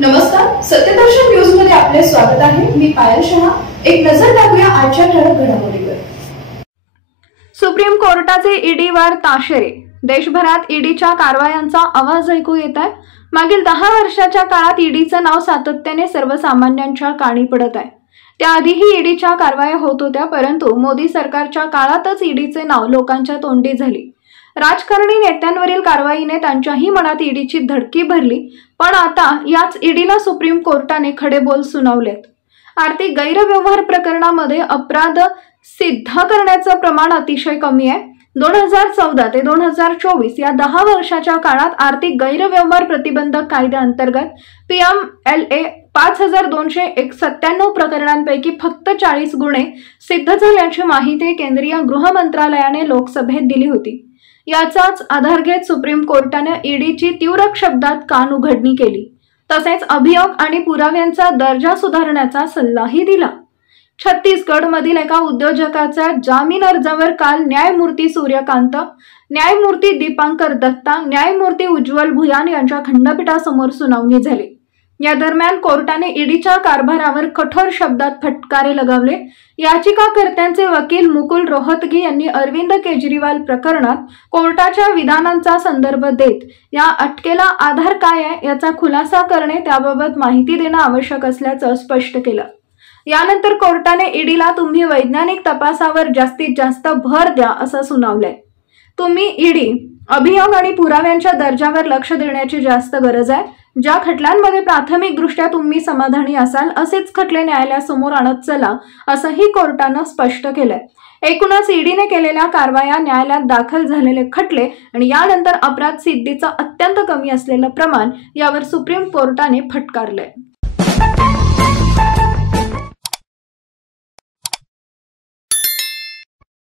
नमस्कार, सत्यदर्शन न्यूज मध्ये आपले स्वागत आहे। मी पायल शहा। एक नजर टाकूया आजच्या ठळक घडामोडींवर। सुप्रीम कोर्टाचे ईडीवर ताशेरे। देशभरात ईडीच्या कारवायांचा आवाज ऐकू येत आहे। मागील 10 वर्षाच्या काळात ईडीचं नाव सातत्याने सर्वसामान्यांच्या कानी पडत आहे। त्याआधीही ईडीच्या कारवाया होत होत्या, परंतु मोदी सरकारच्या काळातच ईडीचे नाव लोकांच्या तोंडी झाले। राजकारणी नेत्यांवरील कारवाईने त्यांच्याही मनात ईडीची धडकी भरली, पण आता याच ईडीला सुप्रीम कोर्टाने खडे बोल सुनावलेत। आर्थिक गैरव्यवहार प्रकरणामध्ये अपराध सिद्ध करण्याचं प्रमाण अतिशय कमी आहे। 2014 ते 2024 या 10 वर्षाच्या काळात आर्थिक गैरव्यवहार प्रतिबंधक कायद्याअंतर्गत PMLA 5297 प्रकरणांपैकी फक्त 40 गुन्हे सिद्ध झाल्याची माहिती केंद्रीय गृह मंत्रालयाने लोकसभेत दिली होती। याचाच आधार घेत सुप्रीम कोर्टाने ईडीची तीव्र शब्दात कान उघडणी केली, तसेच अभियोग आणि पुराव्यांचा दर्जा सुधारण्याचा सल्लाही दिला। छत्तीसगड मधील एका उद्योजकाच्या जामीन अर्जावर काल न्यायमूर्ती सूर्यकांत, न्यायमूर्ती दीपांकर दत्ता, न्यायमूर्ती उज्ज्वल भुयान यांच्या खंडपीठासमोर सुनावणी झाली। या दरम्यान कोर्टाने ईडीच्या कारभारावर कठोर शब्दात फटकारे लगावले। याचिकाकर्त्यांचे वकील मुकुल रोहतगी यांनी अरविंद केजरीवाल प्रकरणात कोर्टाच्या विधानांचा संदर्भ देत या अटकेला आधार काय आहे याचा खुलासा करणे, त्याबाबत माहिती देणं आवश्यक असल्याचं स्पष्ट केलं। यानंतर कोर्टाने ईडीला तुम्ही वैज्ञानिक तपासावर जास्तीत जास्त भर द्या असं सुनावलंय। तुम्ही ईडी अभियोग आणि पुराव्यांच्या दर्जावर लक्ष देण्याची जास्त गरज आहे। ज्या खटल्यांमध्ये प्राथमिकदृष्ट्या तुम्ही समाधानी असाल असेच खटले न्यायालयासमोर आणत चला, असंही कोर्टानं स्पष्ट केलंय। एकूणच ईडीने केलेल्या कारवाया, न्यायालयात दाखल झालेले खटले आणि यानंतर अपराध सिद्धीचं अत्यंत कमी असलेलं प्रमाण यावर सुप्रीम कोर्टाने फटकारलंय।